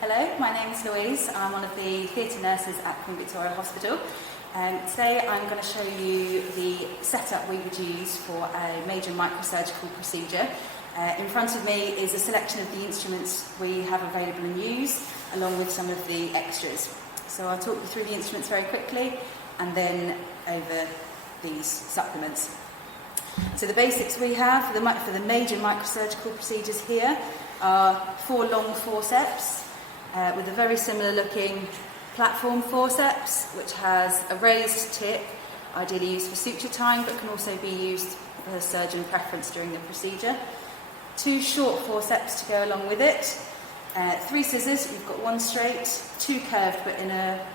Hello, my name is Louise. I'm one of the theatre nurses at Queen Victoria Hospital. Today I'm going to show you the setup we would use for a major microsurgical procedure. In front of me is a selection of the instruments we have available and use, along with some of the extras. So I'll talk you through the instruments very quickly and then over these supplements. So the basics we have for the major microsurgical procedures here are 4 long forceps with a very similar looking platform forceps, which has a raised tip, ideally used for suture tying, but can also be used for surgeon preference during the procedure. 2 short forceps to go along with it. 3 scissors, you've got 1 straight, 2 curved but in a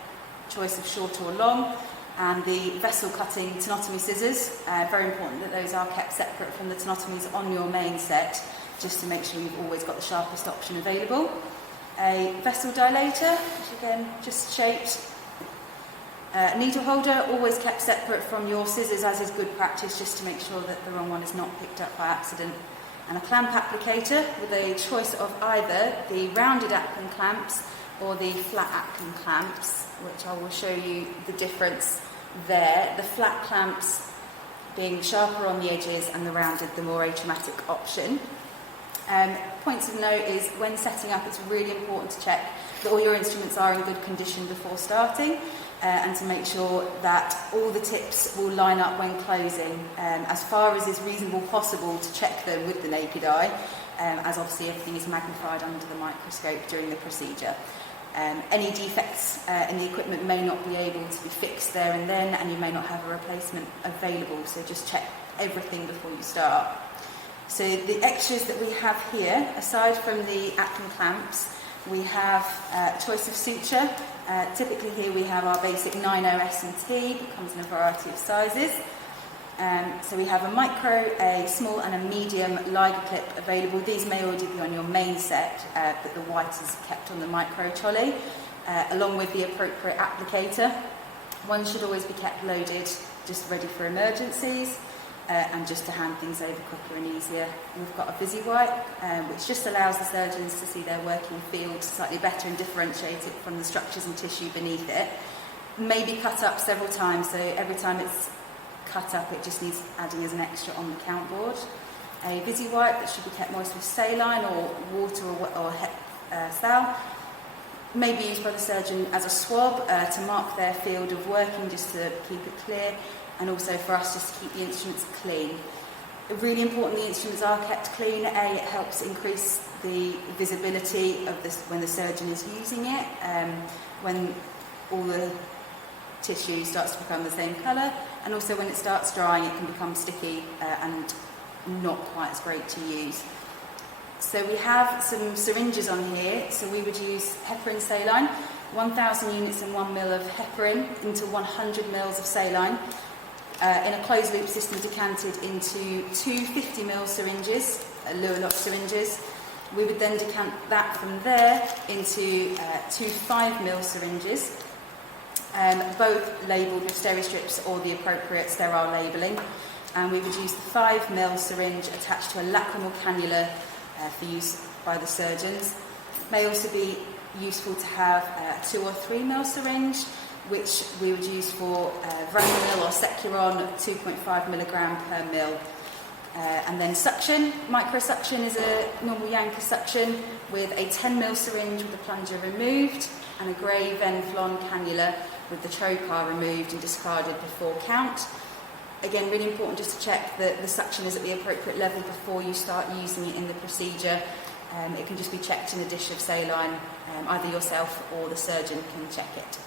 choice of short or long, and the vessel cutting tenotomy scissors. Very important that those are kept separate from the tenotomies on your main set, just to make sure you've always got the sharpest option available. A vessel dilator, which again just shaped. A needle holder, always kept separate from your scissors, as is good practice, just to make sure that the wrong one is not picked up by accident. And a clamp applicator with a choice of either the rounded Ackland clamps or the flat Ackland clamps, which I will show you the difference there. The flat clamps being sharper on the edges and the rounded the more atraumatic option. Points of note is when setting up, it's really important to check that all your instruments are in good condition before starting, and to make sure that all the tips will line up when closing, as far as is reasonable possible to check them with the naked eye, as obviously everything is magnified under the microscope during the procedure. Any defects in the equipment may not be able to be fixed there and then, and you may not have a replacement available, so just check everything before you start. So the extras that we have here, aside from the Ackland clamps, we have a choice of suture. Typically here we have our basic 9 S&T, that comes in a variety of sizes. So we have a micro, a small and a medium Liger clip available. These may already be on your main set, but the white is kept on the micro trolley, along with the appropriate applicator. One should always be kept loaded, just ready for emergencies. And just to hand things over quicker and easier. We've got a Visi wipe, which just allows the surgeons to see their working field slightly better and differentiate it from the structures and tissue beneath it. May be cut up several times, so every time it's cut up it just needs adding as an extra on the count board. A Visi wipe that should be kept moist with saline or water or sal. May be used by the surgeon as a swab to mark their field of working, just to keep it clear, and also for us just to keep the instruments clean. Really important the instruments are kept clean. A, it helps increase the visibility of this when the surgeon is using it, when all the tissue starts to become the same colour, and also when it starts drying it can become sticky and not quite as great to use. So we have some syringes on here, so we would use heparin saline, 1,000 units and 1 ml of heparin into 100 ml of saline, in a closed loop system decanted into 2 50 ml syringes, Luer-Lock syringes. We would then decant that from there into 2 5 ml syringes, both labelled with steri-strips or the appropriate sterile labelling. And we would use the 5 ml syringe attached to a lacrimal cannula for use by the surgeons. It may also be useful to have a 2 or 3 ml syringe, which we would use for Vranamil or Securon, 2.5 milligram per mil. And then suction. Microsuction is a normal Yanker suction with a 10 ml syringe with the plunger removed and a grey Venflon cannula with the trocar removed and discarded before count. Again, really important just to check that the suction is at the appropriate level before you start using it in the procedure. It can just be checked in a dish of saline. Either yourself or the surgeon can check it.